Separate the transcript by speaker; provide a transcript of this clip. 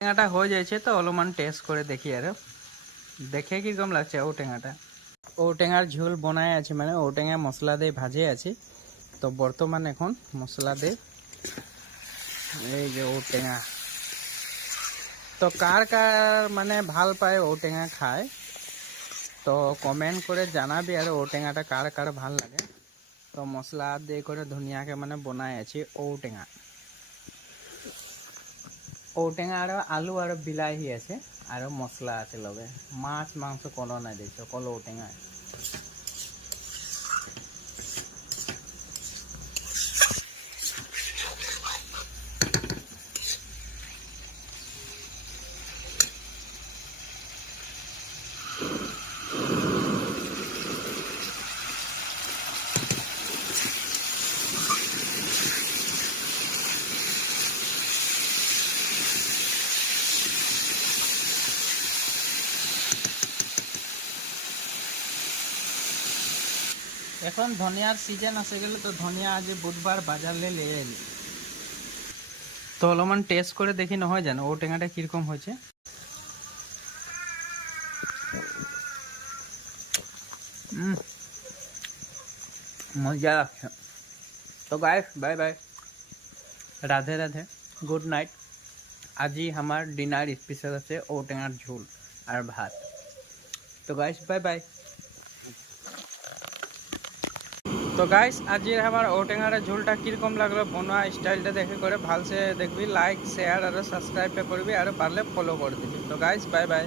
Speaker 1: টেঙাটা হয়ে যাচ্ছে তো অলপমান টেস্ট করে দেখি আর। দেখে কীরকম লাগছে ও টেঙাটা ও টেঙার ঝোল বনায় আছে মানে ও টেঙা মশলা দিয়ে ভাজে আছে। তো বর্তমান এখন মশলা দিয়ে এই যে ও টেঙা তো কার কার মানে ভালো পায় ও টেঙা খায়, তো কমেন্ট করে জানাবি আর ও টেঙাটা কার কার ভালো লাগে। তো মশলা দিয়ে করে ধুনীয়াকে মানে বনাই আছে ঔ টেঙা ঔটেঙা আৰু আলু আৰু বিলাহী আছে আৰু মছলা আছে লগে। মাছ, মাংস কোনো নাই দিছে অকল ঔটেঙা এখন ধনিয়ার সিজন আসে গেলে তো ধনিয়া আজ বুধবার বাজারলে নিয়ে এলি। তো অলপমান টেস্ট করে দেখি নহয় জানো ও টেঙাটা কীরকম হয়েছে। মজা লাগছে। তো guys bye bye Radhe Radhe. Good night আজি আমার ডিনার স্পেশাল আছে ও টেঙার ঝোল আর ভাত। তো গাইস বাই বাই তো গাইস আজির আমার ওটেঙার ঝোলটা কীরকম লাগল বনোয়া স্টাইলটা দেখে করে ভালসে দেখবি লাইক শেয়ার আর সাবস্ক্রাইবটা করবি, আর পারলে ফলো করে দিবি। তো গাইস বাই বাই